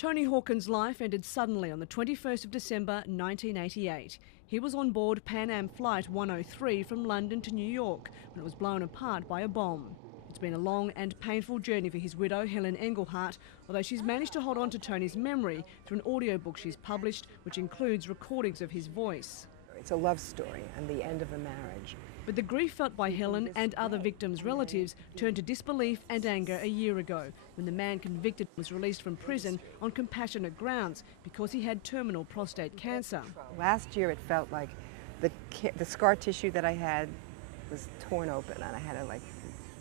Tony Hawkins' life ended suddenly on the 21st of December 1988. He was on board Pan Am Flight 103 from London to New York when it was blown apart by a bomb. It's been a long and painful journey for his widow, Helen Engelhardt, although she's managed to hold on to Tony's memory through an audiobook she's published, which includes recordings of his voice. It's a love story and the end of a marriage. But the grief felt by Helen and other victims' relatives turned to disbelief and anger a year ago when the man convicted was released from prison on compassionate grounds because he had terminal prostate cancer. Last year it felt like the scar tissue that I had was torn open and I had to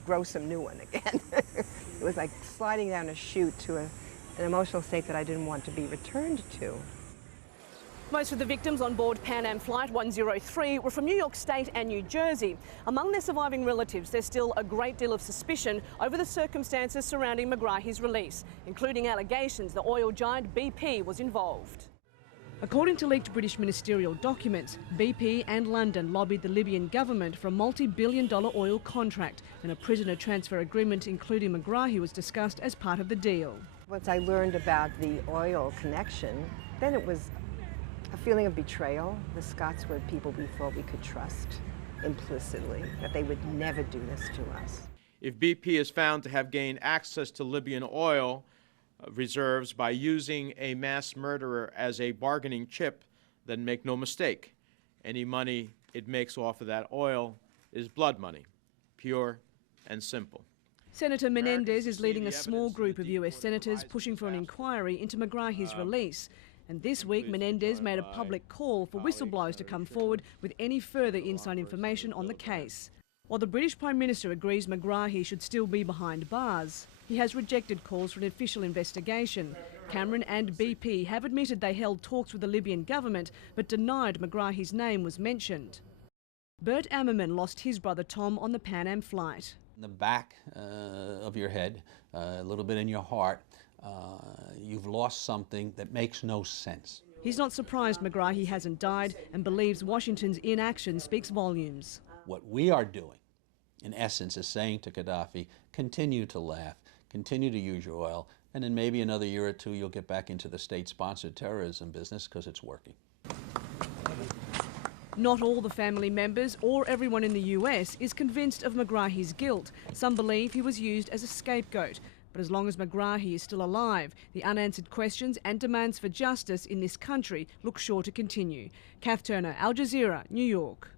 grow some new one again. It was like sliding down a chute to an emotional state that I didn't want to be returned to. Most of the victims on board Pan Am Flight 103 were from New York State and New Jersey. Among their surviving relatives, there's still a great deal of suspicion over the circumstances surrounding Megrahi's release, including allegations the oil giant BP was involved. According to leaked British ministerial documents, BP and London lobbied the Libyan government for a multi-billion-dollar oil contract, and a prisoner transfer agreement including Megrahi was discussed as part of the deal. Once I learned about the oil connection, then it was a feeling of betrayal. The Scots were people we thought we could trust implicitly, that they would never do this to us. If BP is found to have gained access to Libyan oil reserves by using a mass murderer as a bargaining chip, then make no mistake, any money it makes off of that oil is blood money, pure and simple. Senator Menendez is leading a small group of US senators pushing for an inquiry into Megrahi's release. And this week, Menendez made a public call for whistleblowers to come forward with any further inside information on the case. While the British Prime Minister agrees Megrahi should still be behind bars, he has rejected calls for an official investigation. Cameron and BP have admitted they held talks with the Libyan government, but denied Megrahi's name was mentioned. Bert Ammerman lost his brother Tom on the Pan Am flight. In the back of your head, a little bit in your heart, you've lost something that makes no sense. He's not surprised Megrahi hasn't died and believes Washington's inaction speaks volumes. What we are doing, in essence, is saying to Gaddafi, continue to laugh, continue to use your oil, and in maybe another year or two you'll get back into the state-sponsored terrorism business because it's working. Not all the family members or everyone in the US is convinced of Megrahi's guilt. Some believe he was used as a scapegoat. But as long as Megrahi is still alive, the unanswered questions and demands for justice in this country look sure to continue. Cath Turner, Al Jazeera, New York.